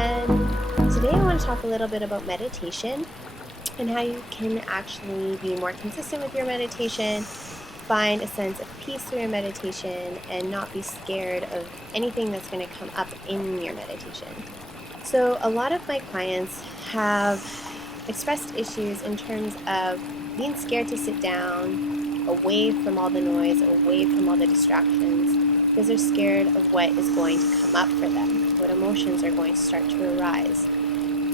everyone. Today I want to talk a little bit about meditation and how you can actually be more consistent with your meditation, find a sense of peace through your meditation, and not be scared of anything that's going to come up in your meditation. So a lot of my clients have expressed issues in terms of being scared to sit down, away from all the noise, away from all the distractions, because they're scared of what is going to come up for them, what emotions are going to start to arise.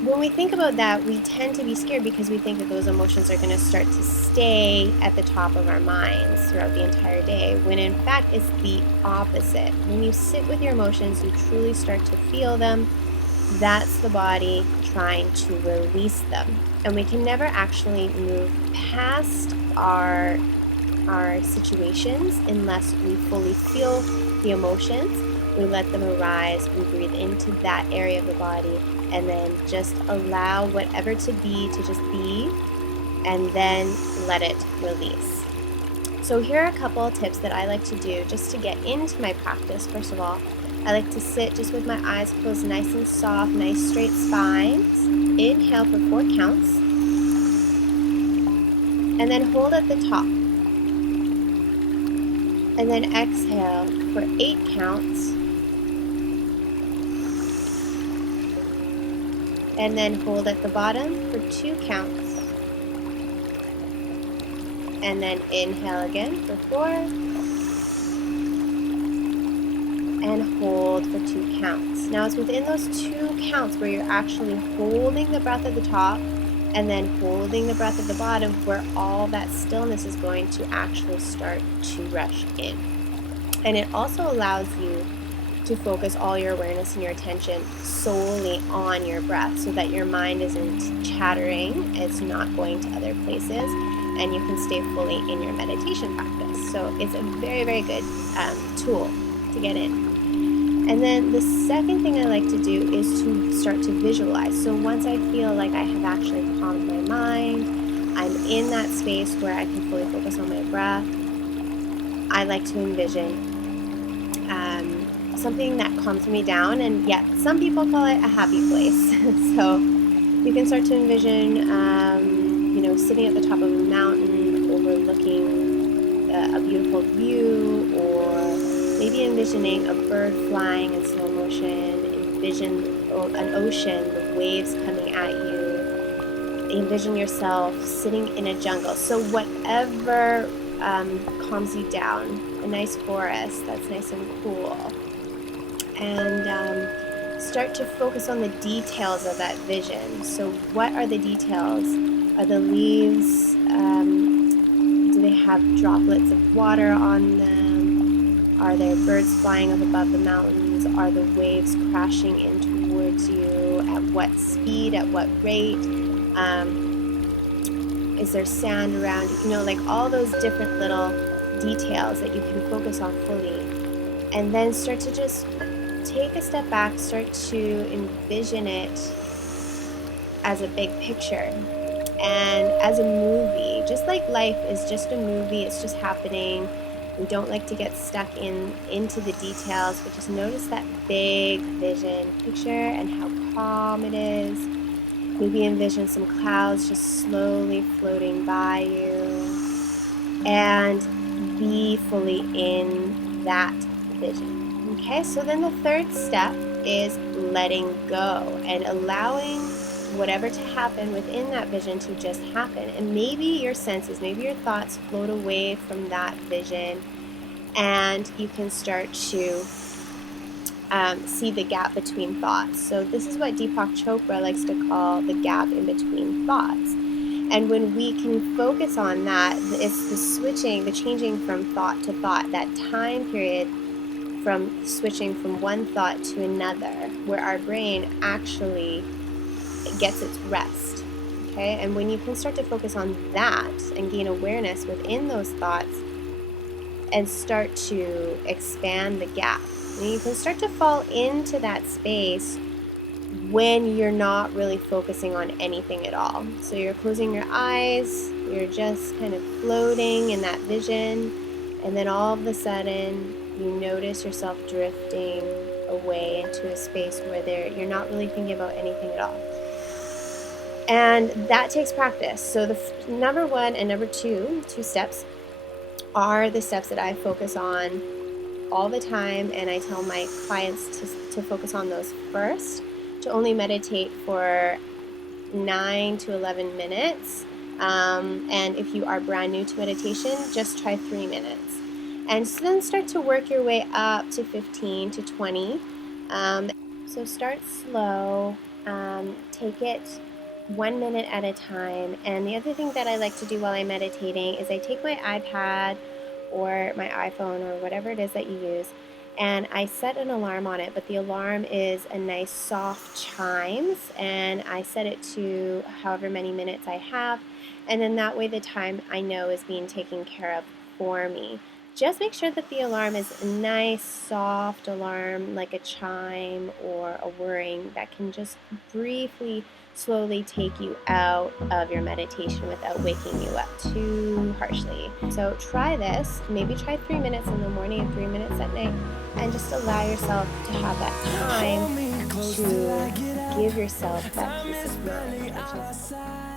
When we think about that, we tend to be scared because we think that those emotions are going to start to stay at the top of our minds throughout the entire day, when in fact it's the opposite. When you sit with your emotions, you truly start to feel them. That's the body trying to release them. And we can never actually move past our situations unless we fully feel the emotions. We let them arise, we breathe into that area of the body, and then just allow whatever to be to just be, and then let it release. So here are a couple of tips that I like to do just to get into my practice. First of all, I like to sit just with my eyes closed, nice and soft, nice straight spines. Inhale for 4 counts, and then hold at the top. And then exhale for 8 counts. And then hold at the bottom for 2 counts. And then inhale again for 4. And hold for 2 counts. Now it's within those 2 counts where you're actually holding the breath at the top and then holding the breath at the bottom, where all that stillness is going to actually start to rush in. And it also allows you to focus all your awareness and your attention solely on your breath, so that your mind isn't chattering, it's not going to other places, and you can stay fully in your meditation practice. So it's a very, very good tool to get in. And then the second thing I like to do is to start to visualize. So once I feel like I have actually calmed my mind, I'm in that space where I can fully focus on my breath, I like to envision something that calms me down, and yet some people call it a happy place. So you can start to envision, sitting at the top of a mountain overlooking a beautiful view, or maybe envisioning a bird flying in slow motion, envision an ocean, the waves coming at you, envision yourself sitting in a jungle. So whatever calms you down, a nice forest that's nice and cool, and start to focus on the details of that vision. So what are the details? Are the leaves, do they have droplets of water on them? Are there birds flying up above the mountains? Are the waves crashing in towards you? At what speed? At what rate? Is there sand around you? Like all those different little details that you can focus on fully. And then start to just take a step back, start to envision it as a big picture and as a movie. Just like life is just a movie, it's just happening. We don't like to get stuck into the details, but just notice that big vision picture and how calm it is. Maybe envision some clouds just slowly floating by you, and be fully in that vision. Okay, so then the third step is letting go and allowing whatever to happen within that vision to just happen. And maybe your senses, maybe your thoughts float away from that vision, and you can start to see the gap between thoughts. So this is what Deepak Chopra likes to call the gap in between thoughts. And when we can focus on that, it's the changing from thought to thought, that time period from switching from one thought to another, where our brain actually gets its rest. Okay, and when you can start to focus on that and gain awareness within those thoughts and start to expand the gap, and you can start to fall into that space when you're not really focusing on anything at all. So you're closing your eyes, you're just kind of floating in that vision, and then all of a sudden you notice yourself drifting away into a space where you're not really thinking about anything at all. And that takes practice. So the number one and number two steps are the steps that I focus on all the time, and I tell my clients to focus on those first, to only meditate for 9 to 11 minutes. And if you are brand new to meditation, just try 3 minutes. And so then start to work your way up to 15 to 20. So start slow, take it 1 minute at a time. And the other thing that I like to do while I'm meditating is I take my iPad or my iPhone or whatever it is that you use, and I set an alarm on it, but the alarm is a nice soft chimes, and I set it to however many minutes I have, and then that way the time I know is being taken care of for me. Just make sure that the alarm is a nice soft alarm, like a chime or a whirring that can just briefly, slowly take you out of your meditation without waking you up too harshly. So try this. Maybe try 3 minutes in the morning and 3 minutes at night, and just allow yourself to have that time to give yourself that peace of mind.